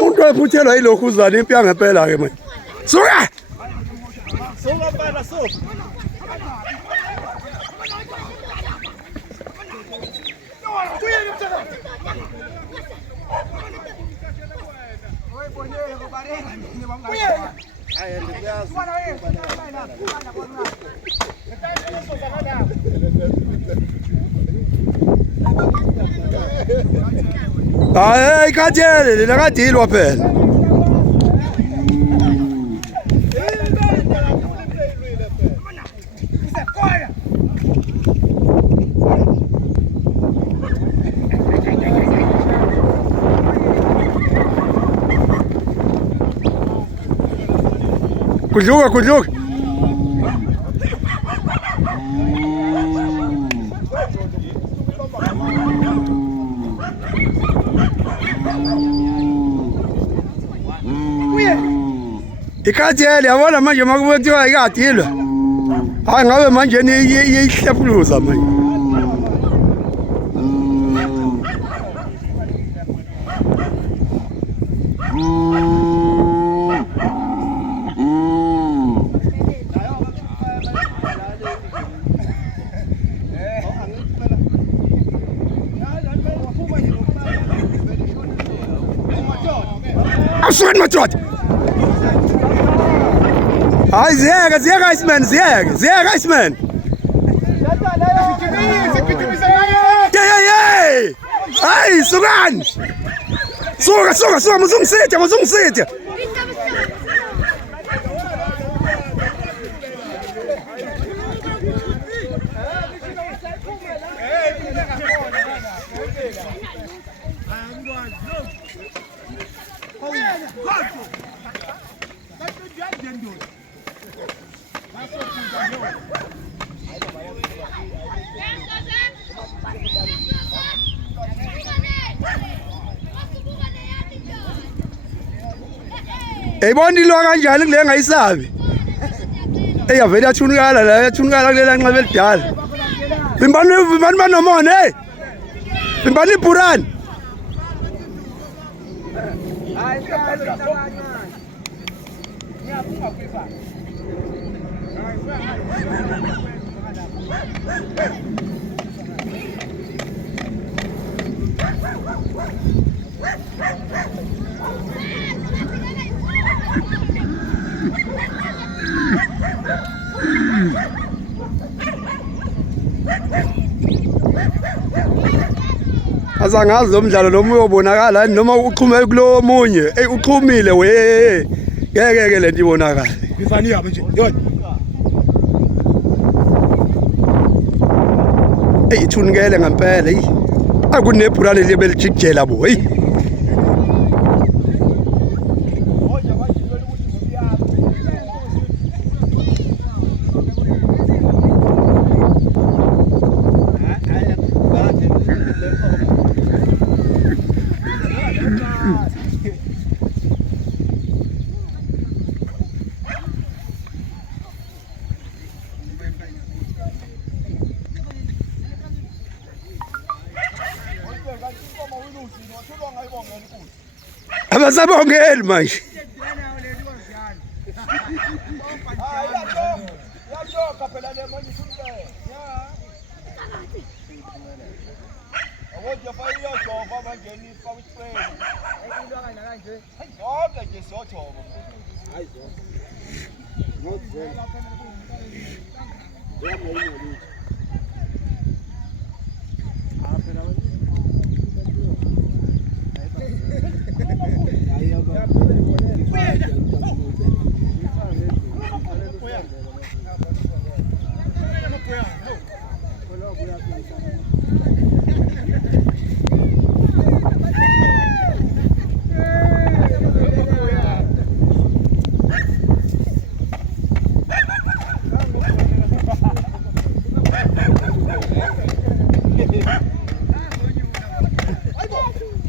Umuntu ephuthelwa yilokhu uzana impi yangempela ke manje. Suka! Suka bana suka. Hayi ikhathele lena kadilwa phela. Kudluka. Ikhathele yabona manje makubethiwa ikadilwa. Hayi ngabe manje iyihlephuluza manje. Asukani madoda. Hayi ziyeka Iceman, ziyeka Iceman. Hey. Hayi sukani. Suka muzungisithe. Eyibona ilwa kanjani kule ngayisabi. Eyavela yathunikala la yathunikala kulela nxeba elidala. Vimbani banomona hey. Vimbani ibhurani. Azangazi lo mdlalo noma uyobonakala noma uxhume kulo munye uxhumile we ngeke lento ibonakala Ngifani yabo nje yona ithunukele ngempela akunephurane libe lijikjela bo abasabongeli manje yajoka phela le manje usunibele awodya fa iyojova bangeni fa uspray into kanje kanje zonke nje siyojova hayi zonke ngozela yamayini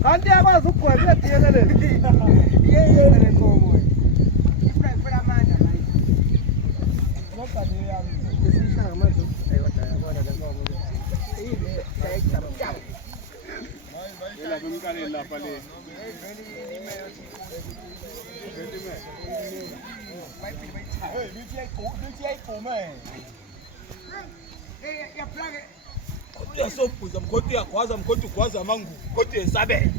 Nanti apa suku ya dia lele. Iya lele komo. Ifra manja. Moka ni ya. Sisa manja. Ayo taya bwana dan komo. Ini saya cap. Ila bumkali la pale. Mkoti ya sopu za mkoti ya kwaza mangu, mkoti ya sabe.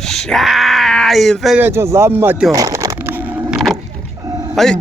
Shai, imfeketho zami madoda. Hayi.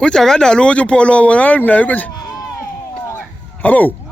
Uthi akadalo uthi upholo wona nginayo ukuthi. Habo.